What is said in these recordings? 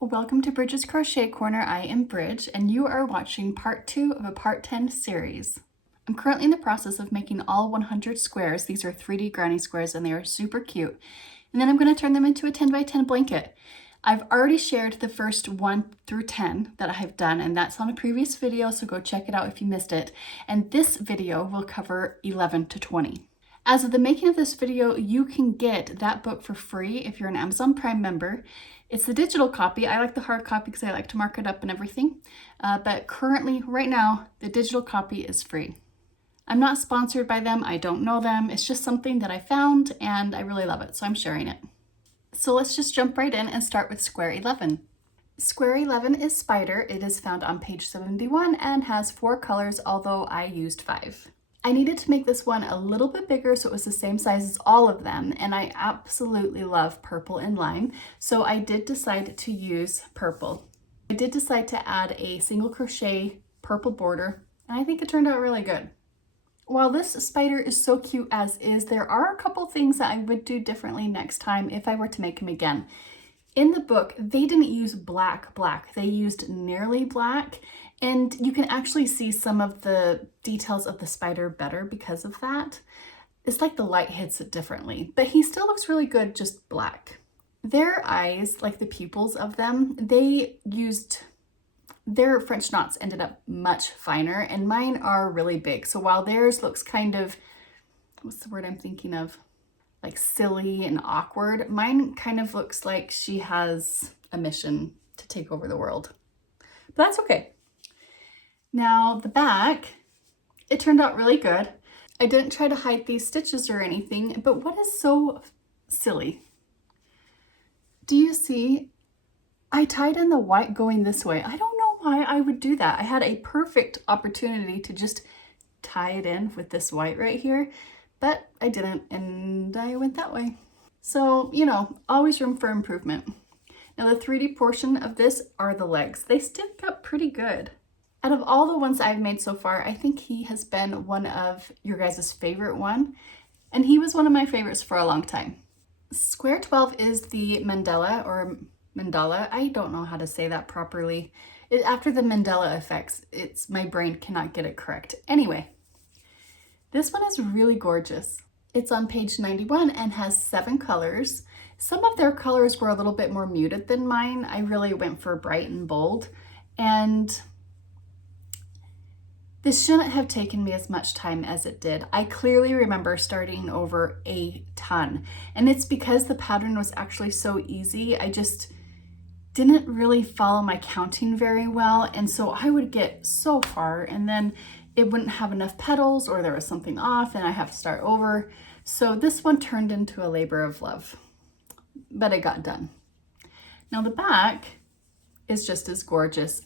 Welcome to Bridget's Crochet Corner. I am Bridge, and you are watching part 2 of a part 10 series. I'm currently in the process of making all 100 squares. These are 3D granny squares, and they are super cute. And then I'm going to turn them into a 10 by 10 blanket. I've already shared the first 1 through 10 that I have done, and that's on a previous video, so go check it out if you missed it. And this video will cover 11 to 20. As of the making of this video, you can get that book for free if you're an Amazon Prime member. It's the digital copy. I like the hard copy because I like to mark it up and everything. But currently, right now, the digital copy is free. I'm not sponsored by them. I don't know them. It's just something that I found and I really love it, so I'm sharing it. So let's just jump right in and start with square 11. Square 11 is Spider. It is found on page 71 and has 4 colors, although I used 5. I needed to make this one a little bit bigger so it was the same size as all of them, and I absolutely love purple and lime, so I did decide to use purple. I did decide to add a single crochet purple border, and I think it turned out really good. While this spider is so cute as is, there are a couple things that I would do differently next time if I were to make him again. In the book, they didn't use black, they used nearly black, and you can actually see some of the details of the spider better because of that. It's like the light hits it differently, but he still looks really good just black. Their eyes, like the pupils of them, their French knots ended up much finer, and mine are really big. So while theirs looks kind of, what's the word I'm thinking of? Like silly and awkward, mine kind of looks like she has a mission to take over the world. But that's okay. Now the back, it turned out really good. I didn't try to hide these stitches or anything, but what is so silly? Do you see? I tied in the white going this way. I don't know why I would do that. I had a perfect opportunity to just tie it in with this white right here, but I didn't, and I went that way. So, always room for improvement. Now the 3D portion of this are the legs. They stick up pretty good. Out of all the ones I've made so far, I think he has been one of your guys' favorite one, and he was one of my favorites for a long time. Square 12 is the Mandala, or Mandala. I don't know how to say that properly. After the Mandela effects, my brain cannot get it correct. Anyway, this one is really gorgeous. It's on page 91 and has 7 colors. Some of their colors were a little bit more muted than mine. I really went for bright and bold, and this shouldn't have taken me as much time as it did. I clearly remember starting over a ton, and it's because the pattern was actually so easy. I just didn't really follow my counting very well, and so I would get so far and then it wouldn't have enough petals, or there was something off and I have to start over. So this one turned into a labor of love, but it got done. Now the back is just as gorgeous.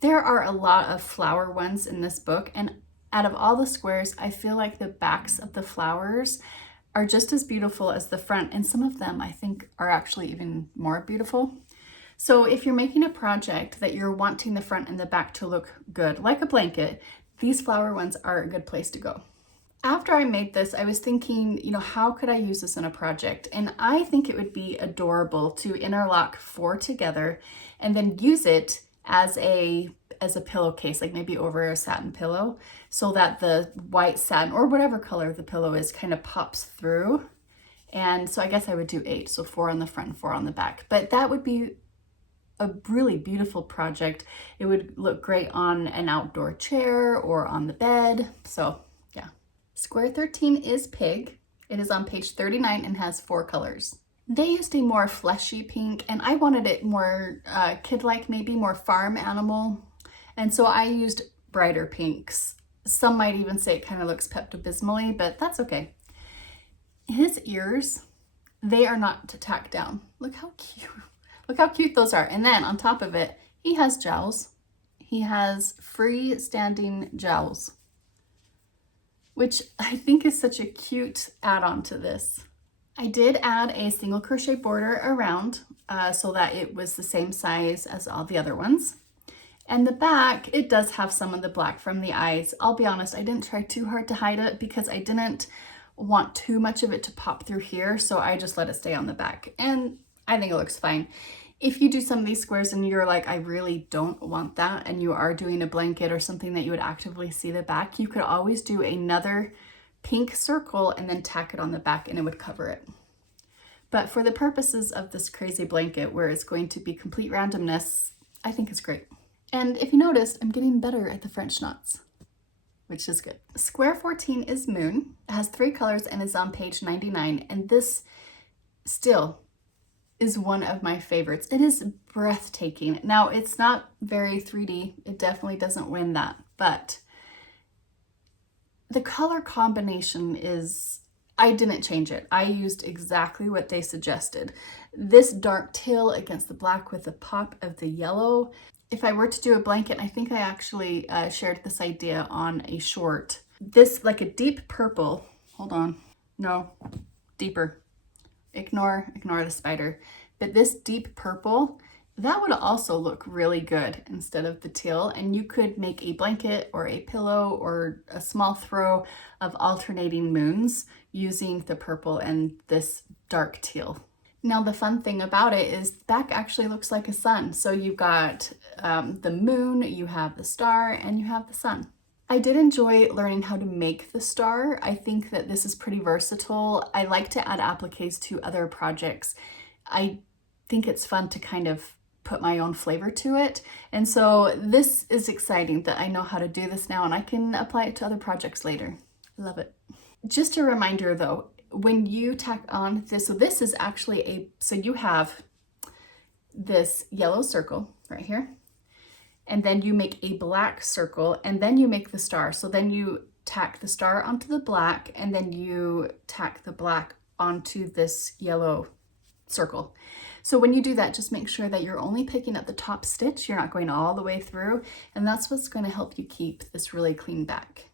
There are a lot of flower ones in this book, and out of all the squares, I feel like the backs of the flowers are just as beautiful as the front, and some of them I think are actually even more beautiful. So if you're making a project that you're wanting the front and the back to look good, like a blanket, these flower ones are a good place to go. After I made this, I was thinking, how could I use this in a project? And I think it would be adorable to interlock 4 together and then use it as a pillowcase, like maybe over a satin pillow, so that the white satin or whatever color the pillow is kind of pops through. And so I guess I would do 8, so 4 on the front, 4 on the back. But that would be a really beautiful project. It would look great on an outdoor chair or on the bed. So yeah. Square 13 is Pig. It is on page 39 and has 4 colors. They used a more fleshy pink, and I wanted it more kid-like, maybe more farm animal. And so I used brighter pinks. Some might even say it kind of looks Pepto-Bismol-y, but that's okay. His ears, they are not tacked down. Look how cute. Look how cute those are. And then on top of it, he has jowls. He has free-standing jowls, which I think is such a cute add-on to this. I did add a single crochet border around so that it was the same size as all the other ones. And the back, it does have some of the black from the eyes. I'll be honest, I didn't try too hard to hide it because I didn't want too much of it to pop through here, so I just let it stay on the back. And I think it looks fine. If you do some of these squares and you're like, I really don't want that, and you are doing a blanket or something that you would actively see the back, you could always do another pink circle and then tack it on the back and it would cover it. But for the purposes of this crazy blanket where it's going to be complete randomness, I think it's great. And if you noticed, I'm getting better at the French knots, which is good. Square 14 is Moon. It has 3 colors and is on page 99. And this still is one of my favorites. It is breathtaking. Now, it's not very 3D. It definitely doesn't win that, but the color combination is, I didn't change it. I used exactly what they suggested. This dark teal against the black with the pop of the yellow. If I were to do a blanket, I think I actually shared this idea on a short. This, like a deep purple, hold on, no, deeper. Ignore the spider. But this deep purple, that would also look really good instead of the teal. And you could make a blanket or a pillow or a small throw of alternating moons using the purple and this dark teal. Now, the fun thing about it is the back actually looks like a sun. So you've got the moon, you have the star, and you have the sun. I did enjoy learning how to make the star. I think that this is pretty versatile. I like to add appliques to other projects. I think it's fun to kind of put my own flavor to it. And so this is exciting that I know how to do this now and I can apply it to other projects later. I love it. Just a reminder though, when you tack on this, so this is actually so you have this yellow circle right here, and then you make a black circle, and then you make the star. So then you tack the star onto the black, and then you tack the black onto this yellow circle. So when you do that, just make sure that you're only picking up the top stitch. You're not going all the way through, and that's what's going to help you keep this really clean back.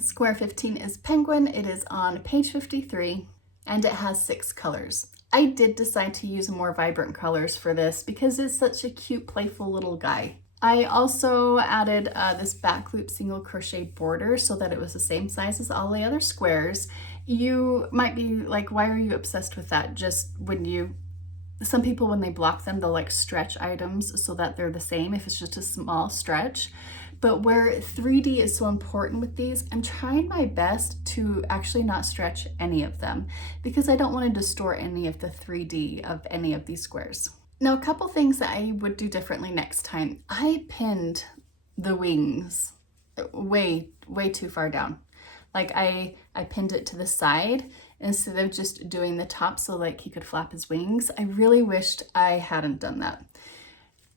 Square 15 is Penguin. It is on page 53, and it has 6 colors. I did decide to use more vibrant colors for this because it's such a cute, playful little guy. I also added this back loop single crochet border so that it was the same size as all the other squares. You might be like, why are you obsessed with that? Just some people, when they block them, they'll like stretch items so that they're the same if it's just a small stretch. But where 3D is so important with these, I'm trying my best to actually not stretch any of them because I don't want to distort any of the 3D of any of these squares. Now, a couple things that I would do differently next time. I pinned the wings way too far down. Like I pinned it to the side instead of just doing the top so like he could flap his wings. I really wished I hadn't done that.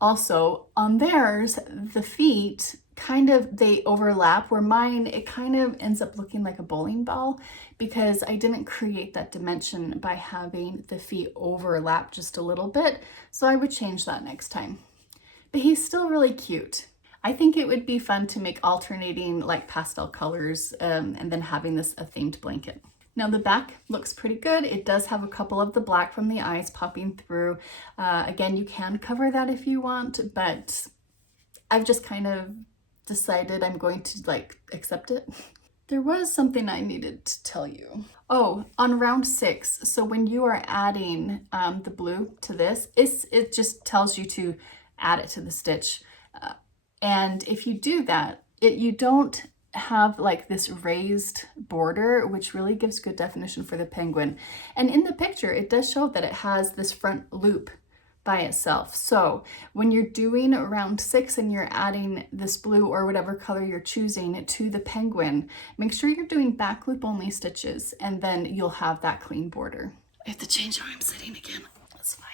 Also, on theirs, the feet they overlap, where mine, it kind of ends up looking like a bowling ball because I didn't create that dimension by having the feet overlap just a little bit. So I would change that next time. But he's still really cute. I think it would be fun to make alternating like pastel colors and then having this a themed blanket. Now the back looks pretty good. It does have a couple of the black from the eyes popping through. Again, you can cover that if you want, but I've just kind of decided I'm going to like accept it. There was something I needed to tell you. Oh, on round 6, so when you are adding the blue to this, it just tells you to add it to the stitch. And if you do that, you don't have like this raised border, which really gives good definition for the penguin. And in the picture, it does show that it has this front loop by itself. So when you're doing round 6 and you're adding this blue or whatever color you're choosing to the penguin, make sure you're doing back loop only stitches, and then you'll have that clean border. I have to change how I'm sitting again. That's fine.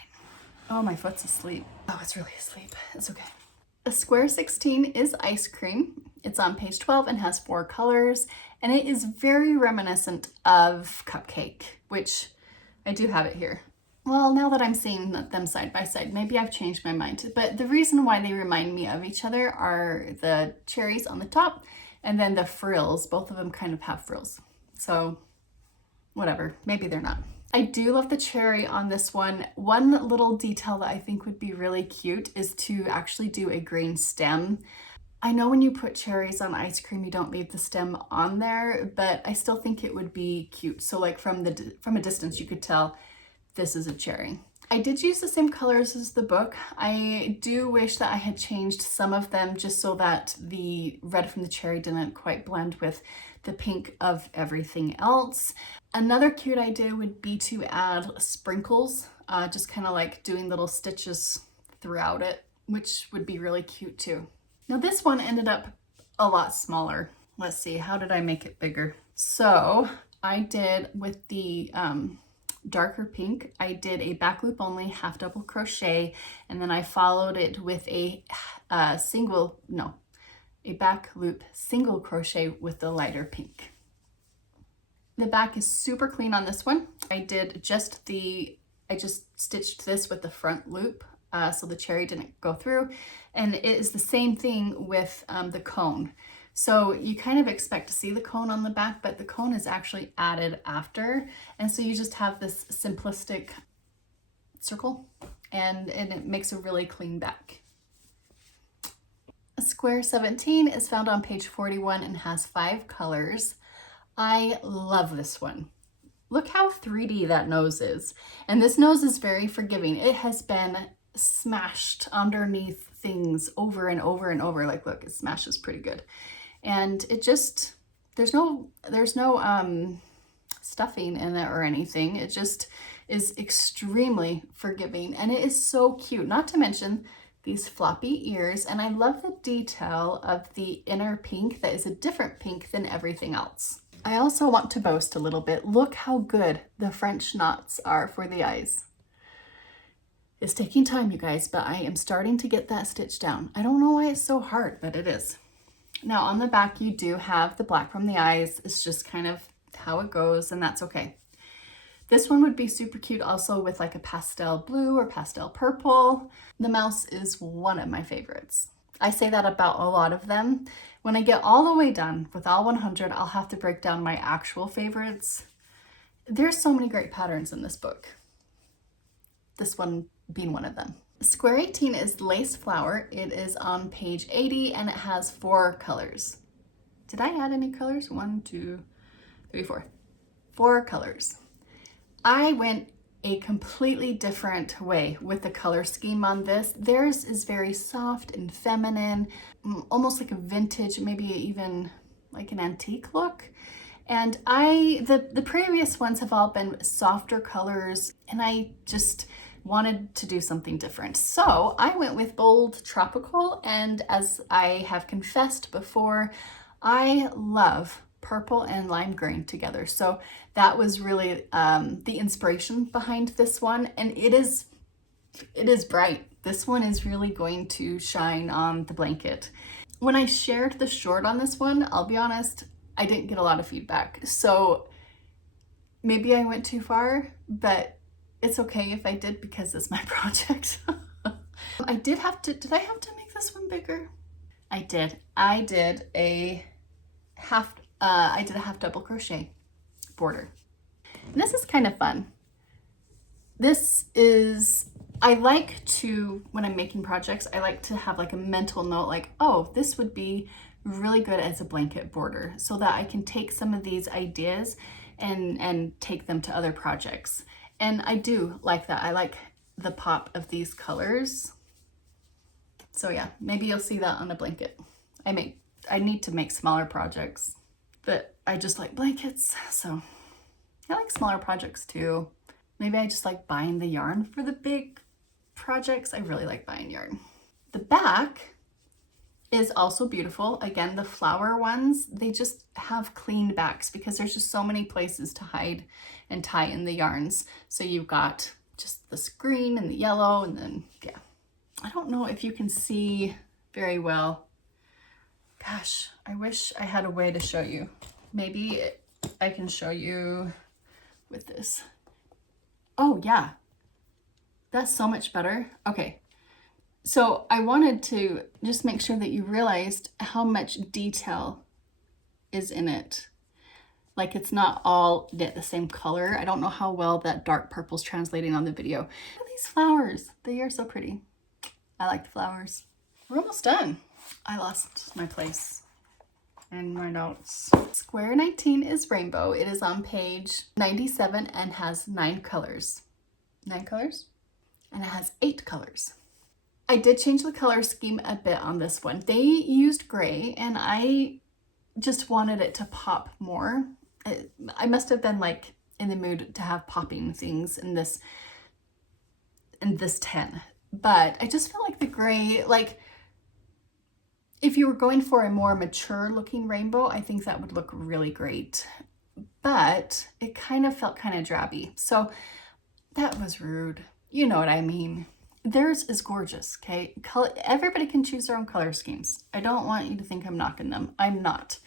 Oh, my foot's asleep. Oh, it's really asleep. It's okay. A square 16 is Ice Cream. It's on page 12 and has 4 colors, and it is very reminiscent of Cupcake, which I do have it here. Well, now that I'm seeing them side by side, maybe I've changed my mind. But the reason why they remind me of each other are the cherries on the top and then the frills. Both of them kind of have frills. So whatever, maybe they're not. I do love the cherry on this one. One little detail that I think would be really cute is to actually do a green stem. I know when you put cherries on ice cream, you don't leave the stem on there, but I still think it would be cute. So like from a distance, you could tell this is a cherry. I did use the same colors as the book. I do wish that I had changed some of them just so that the red from the cherry didn't quite blend with the pink of everything else. Another cute idea would be to add sprinkles, just kind of like doing little stitches throughout it, which would be really cute too. Now this one ended up a lot smaller. Let's see, how did I make it bigger? So I did with the darker pink, I did a back loop only, half double crochet, and then I followed it with a back loop single crochet with the lighter pink. The back is super clean on this one. I just stitched this with the front loop so the cherry didn't go through, and it is the same thing with the cone. So you kind of expect to see the cone on the back, but the cone is actually added after. And so you just have this simplistic circle and it makes a really clean back. Square 17 is found on page 41 and has 5 colors. I love this one. Look how 3D that nose is. And this nose is very forgiving. It has been smashed underneath things over and over and over. Like, look, it smashes pretty good. And it just, there's no stuffing in it or anything. It just is extremely forgiving and it is so cute. Not to mention these floppy ears, and I love the detail of the inner pink that is a different pink than everything else. I also want to boast a little bit. Look how good the French knots are for the eyes. It's taking time, you guys, but I am starting to get that stitch down. I don't know why it's so hard, but it is. Now on the back, you do have the black from the eyes. It's just kind of how it goes, and that's okay. This one would be super cute also with like a pastel blue or pastel purple. The mouse is one of my favorites. I say that about a lot of them. When I get all the way done with all 100, I'll have to break down my actual favorites. There's so many great patterns in this book. This one being one of them. Square 18 is lace flower. It is on page 80 and it has 4 colors. Did I add any colors? 1, 2, 3, 4. 4 colors. I went a completely different way with the color scheme on this. Theirs is very soft and feminine, almost like a vintage, maybe even like an antique look. And the previous ones have all been softer colors, and I just wanted to do something different. So I went with bold tropical, and as I have confessed before, I love purple and lime green together. So that was really the inspiration behind this one, and it is bright. This one is really going to shine on the blanket. When I shared the short on this one, I'll be honest, I didn't get a lot of feedback. So maybe I went too far, but it's okay if I did because it's my project. Did I have to make this one bigger? I did. I did a half double crochet border. And this is kind of fun. I like to, when I'm making projects, I like to have like a mental note like, oh, this would be really good as a blanket border, so that I can take some of these ideas and take them to other projects. And I do like that. I like the pop of these colors. So yeah, maybe you'll see that on a blanket. I need to make smaller projects, but I just like blankets. So I like smaller projects too. Maybe I just like buying the yarn for the big projects. I really like buying yarn. The back is also beautiful. Again, the flower ones, they just have clean backs because there's just so many places to hide and tie in the yarns. So you've got just this green and the yellow, and then, yeah. I don't know if you can see very well. Gosh, I wish I had a way to show you. Maybe I can show you with this. Oh yeah, that's so much better. Okay. So I wanted to just make sure that you realized how much detail is in it. Like, it's not all knit the same color. I don't know how well that dark purple's translating on the video. Look at these flowers. They are so pretty. I like the flowers. We're almost done. I lost my place and my notes. Square 19 is rainbow. It is on page 97 and has 9 colors. 9 colors? and it has 8 colors. I did change the color scheme a bit on this one. They used gray and I just wanted it to pop more. I must have been like in the mood to have popping things in this 10, but I just felt like the gray, like if you were going for a more mature looking rainbow, I think that would look really great, but it kind of felt kind of drabby. So that was rude. You know what I mean? Theirs is gorgeous, okay? Everybody can choose their own color schemes. I don't want you to think I'm knocking them. I'm not.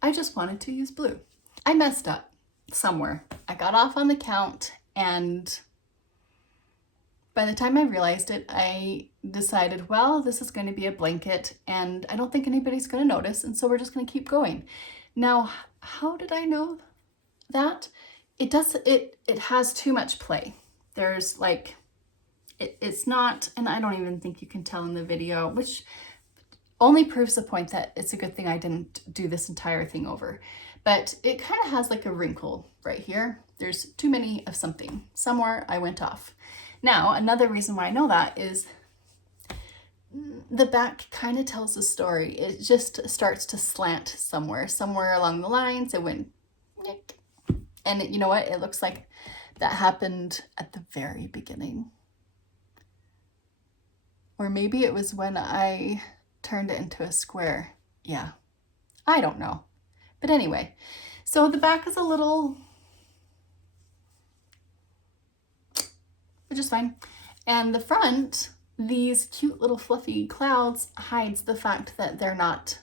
I just wanted to use blue. I messed up somewhere. I got off on the count, and by the time I realized it, I decided, well, this is going to be a blanket and I don't think anybody's going to notice, and so we're just going to keep going. Now, how did I know that? It has too much play. There's like, it's not, and I don't even think you can tell in the video, which only proves the point that it's a good thing I didn't do this entire thing over. But it kind of has like a wrinkle right here. There's too many of something. Somewhere I went off. Now, another reason why I know that is the back kind of tells the story. It just starts to slant somewhere along the lines. It went, and you know what? It looks like that happened at the very beginning. Or maybe it was when I turned it into a square. Yeah, I don't know. But anyway, so the back is a little, which is fine. And the front, these cute little fluffy clouds, hides the fact that they're not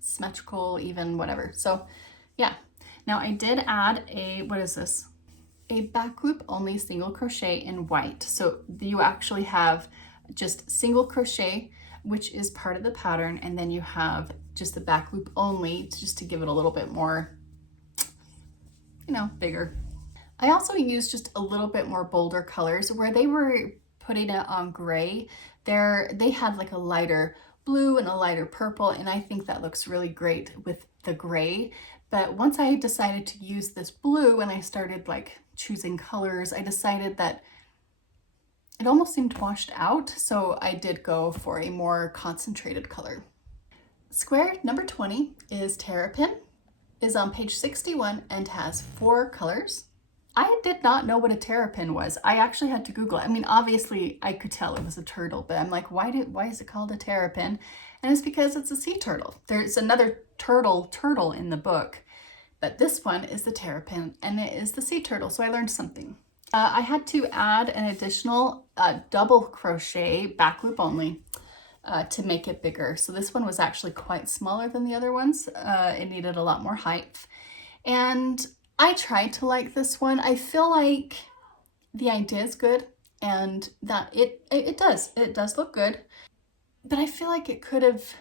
symmetrical, even, whatever. So yeah. Now I did add a, what is this? A back loop only single crochet in white. So you actually have just single crochet, which is part of the pattern, and then you have just the back loop only, just to give it a little bit more, you know, bigger. I also used just a little bit more bolder colors. Where they were putting it on gray, they had like a lighter blue and a lighter purple, and I think that looks really great with the gray. But once I decided to use this blue and I started like choosing colors, I decided that it almost seemed washed out, so I did go for a more concentrated color. Square number 20 is Terrapin, is on page 61 and has 4 colors. I did not know what a terrapin was. I actually had to Google it. I mean, obviously I could tell it was a turtle, but I'm like, why is it called a terrapin? And it's because it's a sea turtle. There's another turtle in the book, but this one is the terrapin and it is the sea turtle. So I learned something. I had to add an additional double crochet back loop only to make it bigger. So this one was actually quite smaller than the other ones. It needed a lot more height. And I tried to like this one. I feel like the idea is good and that it does look good, but I feel like it could have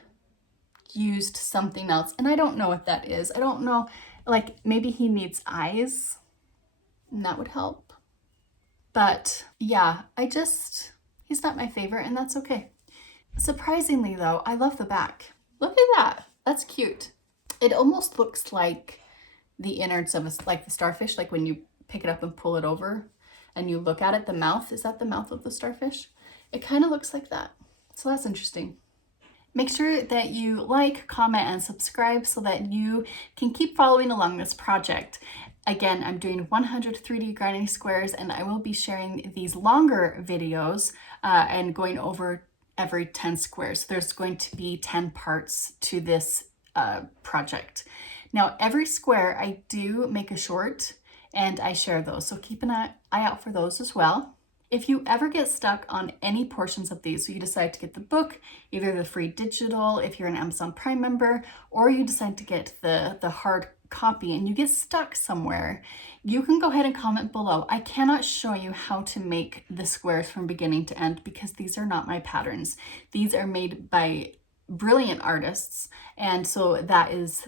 used something else. And I don't know what that is. I don't know, like maybe he needs eyes and that would help. But yeah, he's not my favorite, and that's okay. Surprisingly though, I love the back. Look at that, that's cute. It almost looks like the innards of like the starfish, like when you pick it up and pull it over and you look at it, the mouth, is that the mouth of the starfish? It kind of looks like that. So that's interesting. Make sure that you like, comment, and subscribe so that you can keep following along this project. Again, I'm doing 100 3D grinding squares, and I will be sharing these longer videos and going over every 10 squares. There's going to be 10 parts to this project. Now, every square I do make a short and I share those, so keep an eye out for those as well. If you ever get stuck on any portions of these, so you decide to get the book, either the free digital if you're an Amazon Prime member, or you decide to get the hard copy and you get stuck somewhere, you can go ahead and comment below. I cannot show you how to make the squares from beginning to end because these are not my patterns. These are made by brilliant artists, and so that is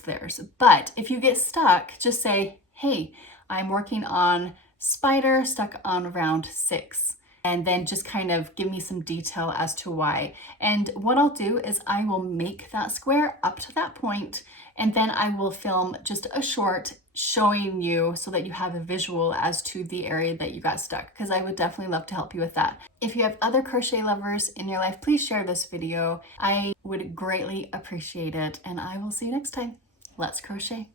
theirs. But if you get stuck, just say, hey, I'm working on spider stuck on round 6, and then just kind of give me some detail as to why. And what I'll do is I will make that square up to that point, and then I will film just a short showing you so that you have a visual as to the area that you got stuck, because I would definitely love to help you with that. If you have other crochet lovers in your life, please share this video. I would greatly appreciate it, and I will see you next time. Let's crochet.